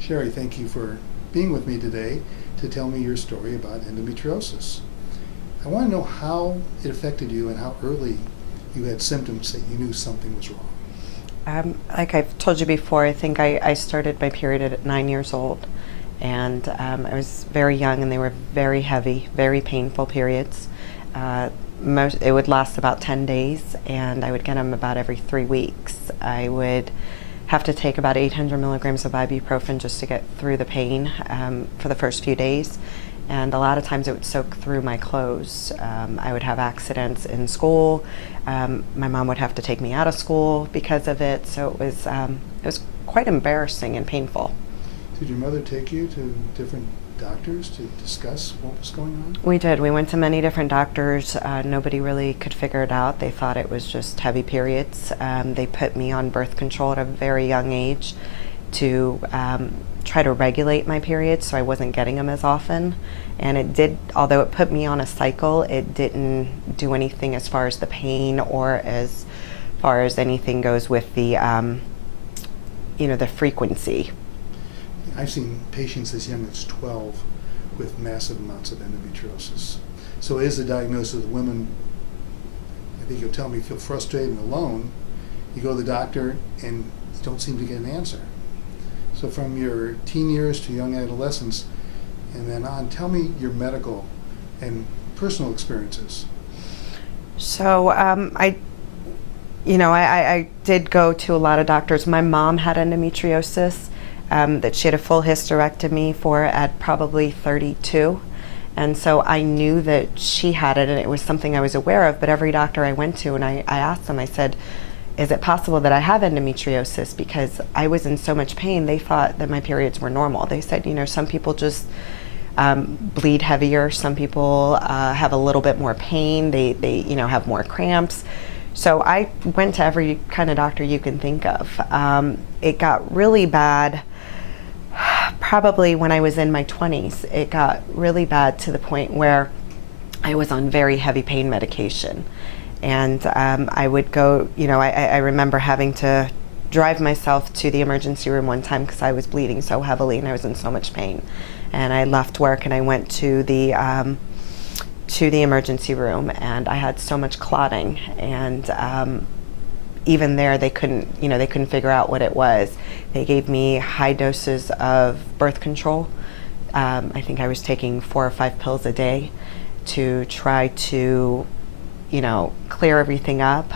Sheri, thank you for being with me today to tell me your story about endometriosis. I want to know how it affected you and how early you had symptoms that you knew something was wrong. Like I've told you before, I think I started my period at 9 years old, and I was very young, and they were very heavy, very painful periods. It would last about 10 days, and I would get them about every 3 weeks. I would have to take about 800 milligrams of ibuprofen just to get through the pain for the first few days. And a lot of times it would soak through my clothes. I would have accidents in school. My mom would have to take me out of school because of it. So it was quite embarrassing and painful. Did your mother take you to different doctors to discuss what was going on? We did. We went to many different doctors. Nobody really could figure it out. They thought it was just heavy periods. They put me on birth control at a very young age to try to regulate my periods so I wasn't getting them as often. And it did, although it put me on a cycle, it didn't do anything as far as the pain or as far as anything goes with the, the frequency. I've seen patients as young as 12 with massive amounts of endometriosis. So as a diagnosis of women, I think you'll tell me, feel frustrated and alone, you go to the doctor and you don't seem to get an answer. So from your teen years to young adolescence and then on, tell me your medical and personal experiences. So I did go to a lot of doctors. My mom had endometriosis that she had a full hysterectomy for at probably 32. And so I knew that she had it, and it was something I was aware of. But every doctor I went to, and I asked them, I said, is it possible that I have endometriosis? Because I was in so much pain, they thought that my periods were normal. They said, some people just bleed heavier. Some people have a little bit more pain. They have more cramps. So I went to every kind of doctor you can think of. It got really bad probably when I was in my 20s. It got really bad to the point where I was on very heavy pain medication. And I would go, I remember having to drive myself to the emergency room one time because I was bleeding so heavily and I was in so much pain. And I left work and I went to the emergency room, and I had so much clotting, and even there they couldn't figure out what it was. They gave me high doses of birth control. I think I was taking 4 or 5 pills a day to try to clear everything up,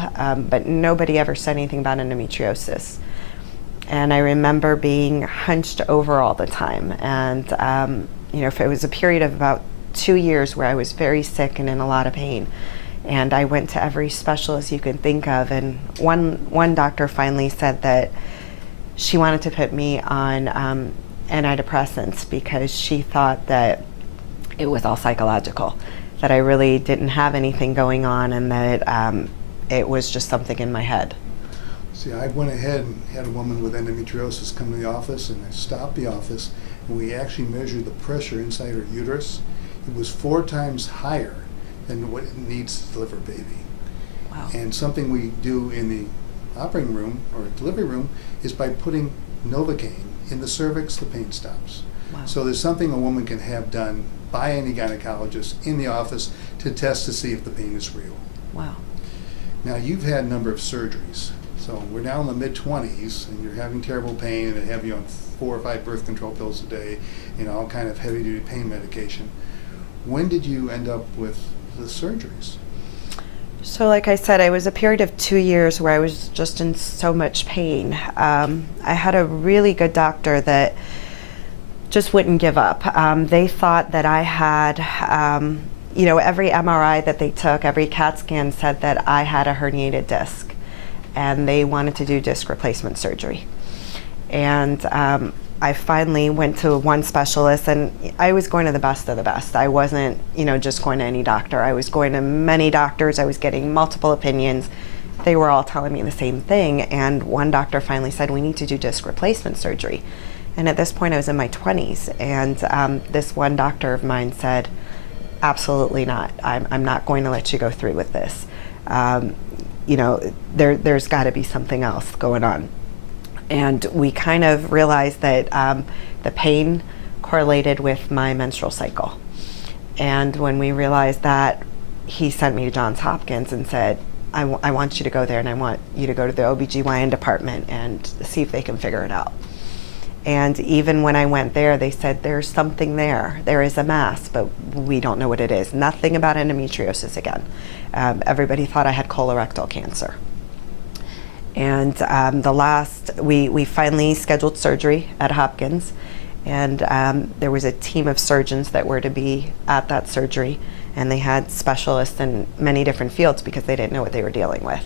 but nobody ever said anything about endometriosis. And I remember being hunched over all the time, and it was a period of about 2 years where I was very sick and in a lot of pain. And I went to every specialist you could think of, and one doctor finally said that she wanted to put me on antidepressants because she thought that it was all psychological, that I really didn't have anything going on, and that it was just something in my head. See, I went ahead and had a woman with endometriosis come to the office, and I stopped the office, and we actually measured the pressure inside her uterus. It was 4 times higher than what it needs to deliver a baby. Wow. And something we do in the operating room or delivery room is by putting Novocaine in the cervix, the pain stops. Wow. So there's something a woman can have done by any gynecologist in the office to test to see if the pain is real. Wow. Now, you've had a number of surgeries. So we're now in the mid-20s, and you're having terrible pain, and they have you on 4 or 5 birth control pills a day, all kind of heavy-duty pain medication. When did you end up with the surgeries? So like I said, it was a period of 2 years where I was just in so much pain. I had a really good doctor that just wouldn't give up. They thought that I had, every MRI that they took, every CAT scan said that I had a herniated disc, and they wanted to do disc replacement surgery. And I finally went to one specialist, and I was going to the best of the best. I wasn't, just going to any doctor. I was going to many doctors. I was getting multiple opinions. They were all telling me the same thing. And one doctor finally said, we need to do disc replacement surgery. And at this point, I was in my 20s. And this one doctor of mine said, absolutely not. I'm not going to let you go through with this. There's got to be something else going on. And we kind of realized that the pain correlated with my menstrual cycle. And when we realized that, he sent me to Johns Hopkins and said, I want you to go there, and I want you to go to the OB-GYN department and see if they can figure it out. And even when I went there, they said, there's something there. There is a mass, but we don't know what it is. Nothing about endometriosis again. Everybody thought I had colorectal cancer. And we finally scheduled surgery at Hopkins, and there was a team of surgeons that were to be at that surgery, and they had specialists in many different fields because they didn't know what they were dealing with.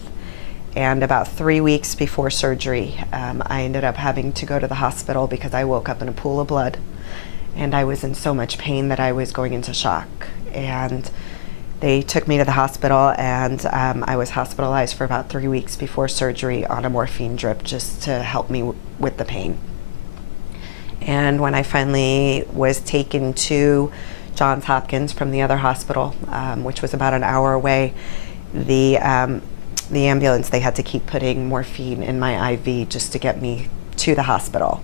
And about 3 weeks before surgery, I ended up having to go to the hospital because I woke up in a pool of blood, and I was in so much pain that I was going into shock. And they took me to the hospital, and I was hospitalized for about 3 weeks before surgery on a morphine drip just to help me with the pain. And when I finally was taken to Johns Hopkins from the other hospital, which was about an hour away, the ambulance, they had to keep putting morphine in my IV just to get me to the hospital.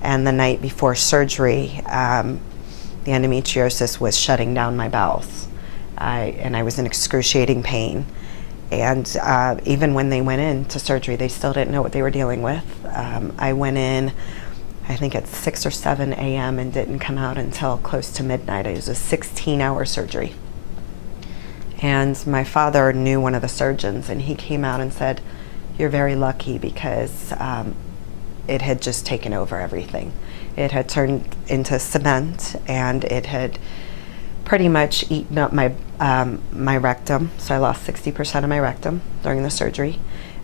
And the night before surgery, the endometriosis was shutting down my bowels. I was in excruciating pain. And even when they went into surgery, they still didn't know what they were dealing with. I went in, I think at 6 or 7 a.m. and didn't come out until close to midnight. It was a 16-hour surgery. And my father knew one of the surgeons, and he came out and said, you're very lucky because it had just taken over everything. It had turned into cement, and it had pretty much eaten up my rectum. So I lost 60% of my rectum during the surgery.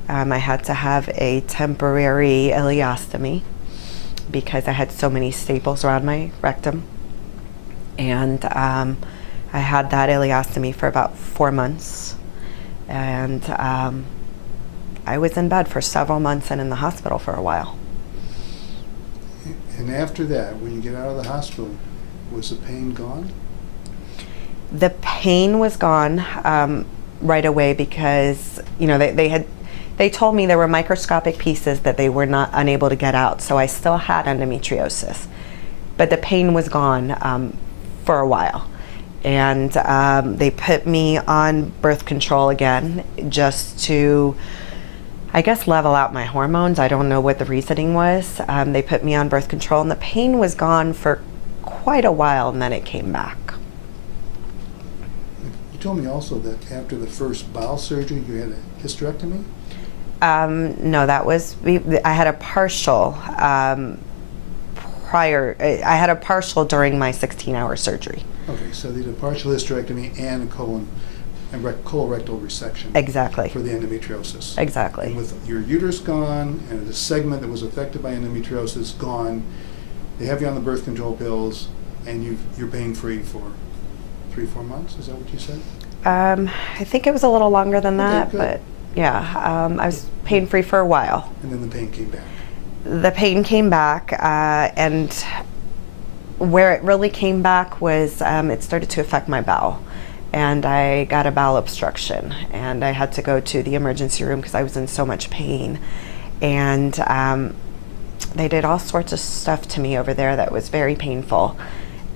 I had to have a temporary ileostomy because I had so many staples around my rectum. And I had that ileostomy for about 4 months, and I was in bed for several months and in the hospital for a while. And after that, when you get out of the hospital, was the pain gone? The pain was gone right away because they told me there were microscopic pieces that they were not unable to get out, so I still had endometriosis, but the pain was gone for a while. And they put me on birth control again just to, I guess, level out my hormones. I don't know what the reasoning was. They put me on birth control, and the pain was gone for quite a while, and then it came back. You told me also that after the first bowel surgery, you had a hysterectomy? No, I had a partial I had a partial during my 16-hour surgery. Okay, so they did a partial hysterectomy and a colorectal resection. Exactly. For the endometriosis. Exactly. And with your uterus gone and the segment that was affected by endometriosis gone, they have you on the birth control pills, and you're pain-free for 3-4 months. Is that what you said? I think it was a little longer than that, good. but yeah, I was pain-free for a while. And then the pain came back. The pain came back, and where it really came back was it started to affect my bowel, and I got a bowel obstruction, and I had to go to the emergency room because I was in so much pain. And they did all sorts of stuff to me over there that was very painful.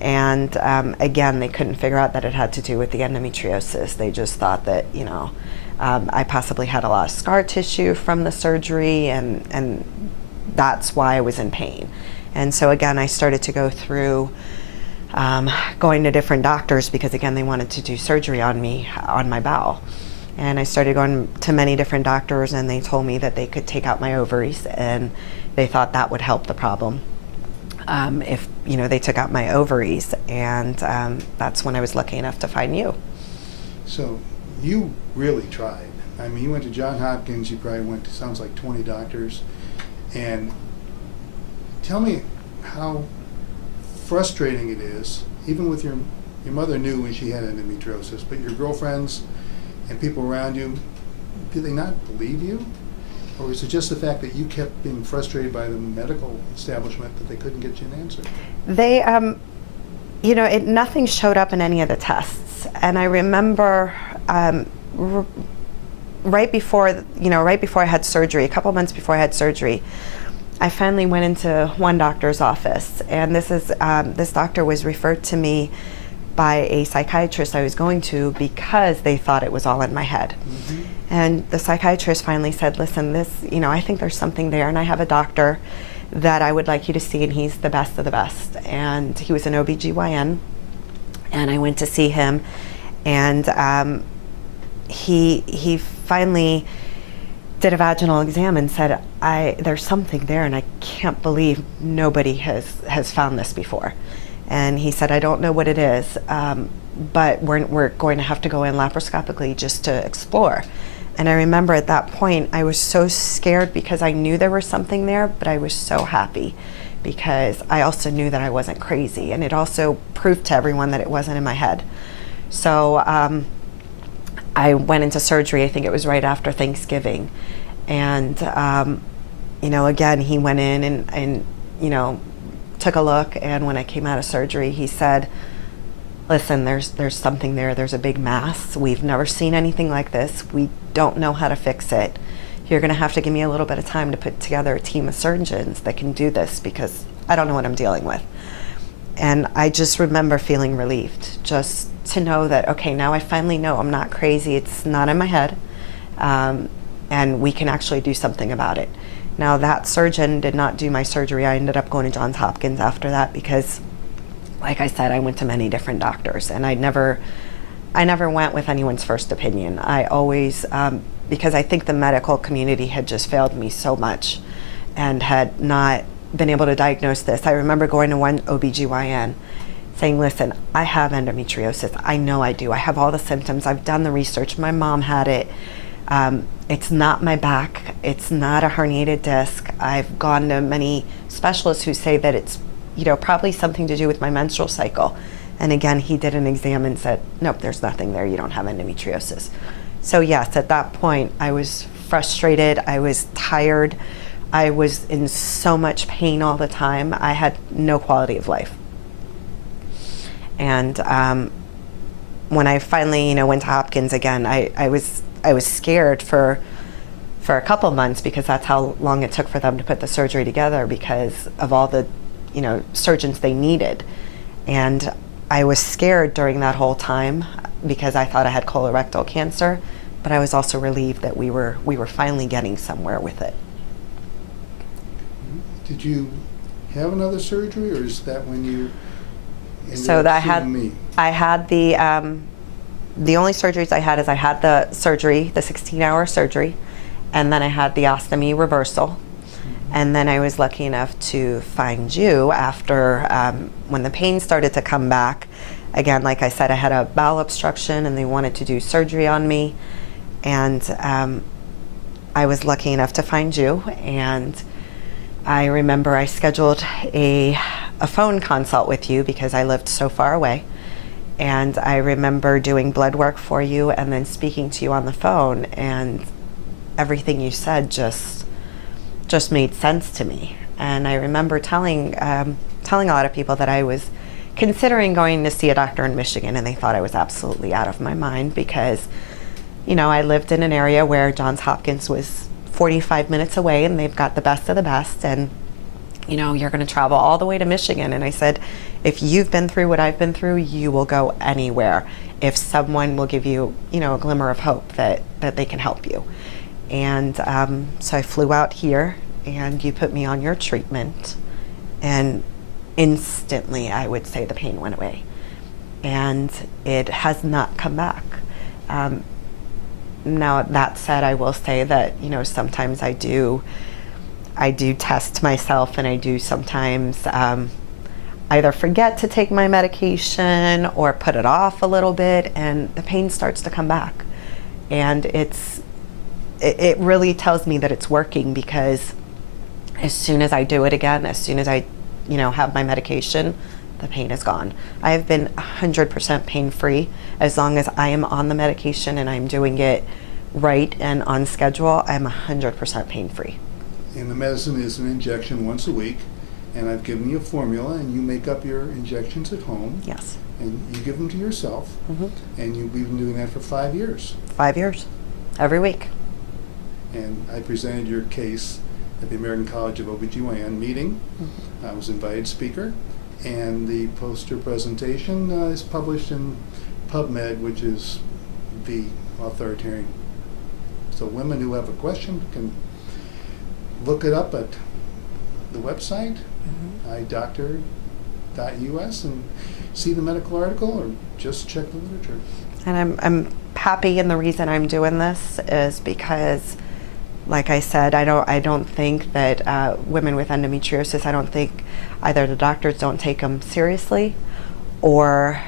And again, they couldn't figure out that it had to do with the endometriosis. They just thought that, I possibly had a lot of scar tissue from the surgery, and that's why I was in pain. And so again, I started to go through going to different doctors because again, they wanted to do surgery on me, on my bowel. And I started going to many different doctors, and they told me that they could take out my ovaries, and they thought that would help the problem if they took out my ovaries. And that's when I was lucky enough to find you. So you really tried. I mean, you went to Johns Hopkins, you probably went to, sounds like 20 doctors. And tell me how frustrating it is, even with your mother knew when she had endometriosis, but your girlfriends and people around you, did they not believe you? Or is it just the fact that you kept being frustrated by the medical establishment that they couldn't get you an answer? They, nothing showed up in any of the tests. And I remember right before I had surgery, a couple months before I had surgery, I finally went into one doctor's office, and this doctor was referred to me by a psychiatrist I was going to because they thought it was all in my head. Mm-hmm. And the psychiatrist finally said, listen, I think there's something there, and I have a doctor that I would like you to see, and he's the best of the best. And he was an OB-GYN, and I went to see him, and he finally did a vaginal exam and said, there's something there, and I can't believe nobody has found this before. And he said, I don't know what it is, but we're going to have to go in laparoscopically just to explore. And I remember at that point, I was so scared because I knew there was something there, but I was so happy because I also knew that I wasn't crazy. And it also proved to everyone that it wasn't in my head. So I went into surgery, I think it was right after Thanksgiving. And, again, he went in and took a look. And when I came out of surgery, he said, listen, there's something there. There's a big mass. We've never seen anything like this. We don't know how to fix it. You're going to have to give me a little bit of time to put together a team of surgeons that can do this because I don't know what I'm dealing with. And I just remember feeling relieved just to know that, okay, now I finally know I'm not crazy. It's not in my head. And we can actually do something about it. Now, that surgeon did not do my surgery. I ended up going to Johns Hopkins after that because, like I said, I went to many different doctors, and I never went with anyone's first opinion. I always, because I think the medical community had just failed me so much and had not been able to diagnose this. I remember going to one OB-GYN saying, listen, I have endometriosis. I know I do. I have all the symptoms. I've done the research. My mom had it. It's not my back. It's not a herniated disc. I've gone to many specialists who say that it's probably something to do with my menstrual cycle. And again, he did an exam and said, nope, there's nothing there. You don't have endometriosis. So yes, at that point, I was frustrated. I was tired. I was in so much pain all the time. I had no quality of life. And when I finally, went to Hopkins again, I was scared for a couple months because that's how long it took for them to put the surgery together because of all the surgeons they needed. And I was scared during that whole time because I thought I had colorectal cancer, but I was also relieved that we were finally getting somewhere with it. Did you have another surgery, or is that when you ended So up that seeing me? I had the only surgeries I had is I had the surgery, the 16-hour surgery, and then I had the ostomy reversal. And then I was lucky enough to find you after when the pain started to come back. Again, like I said, I had a bowel obstruction and they wanted to do surgery on me. And I was lucky enough to find you. And I remember I scheduled a phone consult with you because I lived so far away. And I remember doing blood work for you and then speaking to you on the phone. And everything you said just made sense to me. And I remember telling a lot of people that I was considering going to see a doctor in Michigan, and they thought I was absolutely out of my mind because, I lived in an area where Johns Hopkins was 45 minutes away, and they've got the best of the best, and, you're going to travel all the way to Michigan. And I said, if you've been through what I've been through, you will go anywhere if someone will give you, a glimmer of hope that they can help you. And so I flew out here, and you put me on your treatment, and instantly, I would say, the pain went away. And it has not come back. Now, that said, I will say that, sometimes I do test myself, and I do sometimes either forget to take my medication or put it off a little bit, and the pain starts to come back. And it really tells me that it's working because as soon as I do it again, as soon as I, have my medication, the pain is gone. I have been 100% pain-free as long as I am on the medication and I'm doing it right and on schedule. I'm 100% pain-free. And the medicine is an injection once a week, and I've given you a formula, and you make up your injections at home. Yes. And you give them to yourself, and you've been doing that for 5 years. 5 years, every week. And I presented your case at the American College of OB-Gyn meeting. I was invited speaker, and the poster presentation is published in PubMed, which is the authoritarian. So women who have a question can look it up at the website, idoctor.us, and see the medical article, or just check the literature. And I'm happy, and the reason I'm doing this is because, like I said, I don't think that women with endometriosis, I don't think either the doctors don't take them seriously, or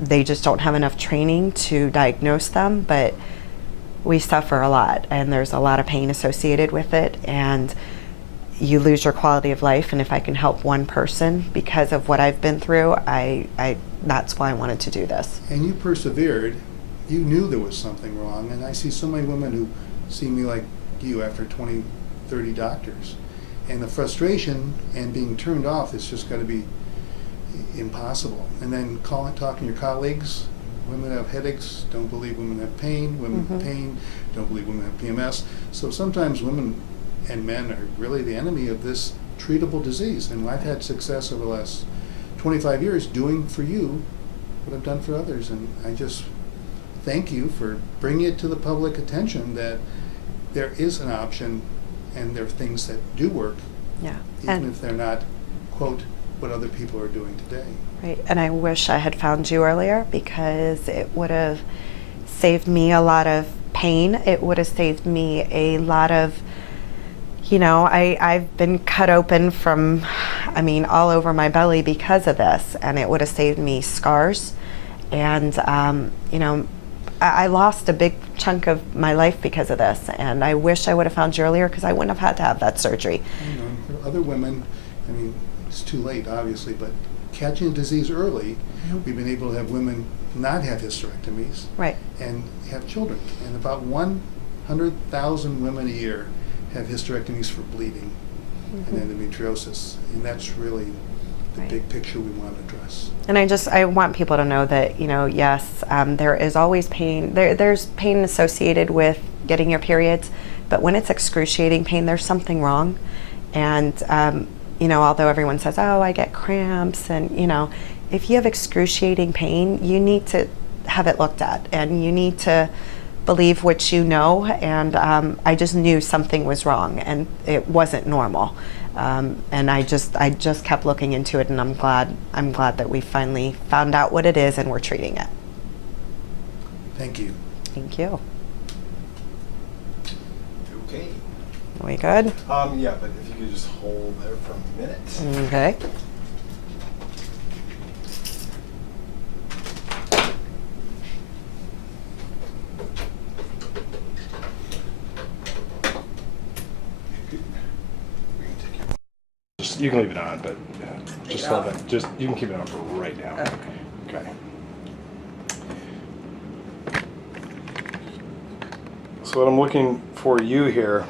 they just don't have enough training to diagnose them. But we suffer a lot, and there's a lot of pain associated with it, and you lose your quality of life. And if I can help one person because of what I've been through, that's why I wanted to do this. And you persevered. You knew there was something wrong, and I see so many women who see me like you after 20, 30 doctors. And the frustration and being turned off is just got to be impossible. And then talking to your colleagues, women have headaches, don't believe women have pain, women have pain, don't believe women have PMS. So sometimes women and men are really the enemy of this treatable disease. And I've had success over the last 25 years doing for you what I've done for others. And I just thank you for bringing it to the public attention that there is an option, and there are things that do work, even if they're not, quote, what other people are doing today. Right, and I wish I had found you earlier, because it would have saved me a lot of pain. It would have saved me a lot of, I've been cut open from, all over my belly because of this, and it would have saved me scars. And, I lost a big chunk of my life because of this, and I wish I would have found you earlier, because I wouldn't have had to have that surgery. For other women, it's too late, obviously, but catching the disease early, we've been able to have women not have hysterectomies, right, and have children. And about 100,000 women a year have hysterectomies for bleeding and endometriosis, and that's really the big picture we want to address. And I want people to know that, yes, there is always pain. There's pain associated with getting your periods, but when it's excruciating pain, there's something wrong. And, although everyone says, oh, I get cramps, and, if you have excruciating pain, you need to have it looked at, and you need to believe what you know. And I just knew something was wrong, and it wasn't normal. And I just kept looking into it, and I'm glad that we finally found out what it is, and we're treating it. Thank you. Thank you. Okay. Are we good? Yeah, but if you could just hold there for a minute. Okay. You can leave it on, but just hold that. You can keep it on for right now. Okay. So what I'm looking for you here,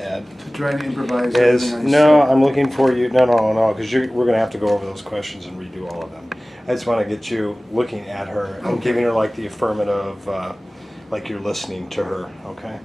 Ed, To try to improvise is everything I said. I'm looking for you. No, because we're going to have to go over those questions and redo all of them. I just want to get you looking at her and giving her like the affirmative, like you're listening to her. Okay.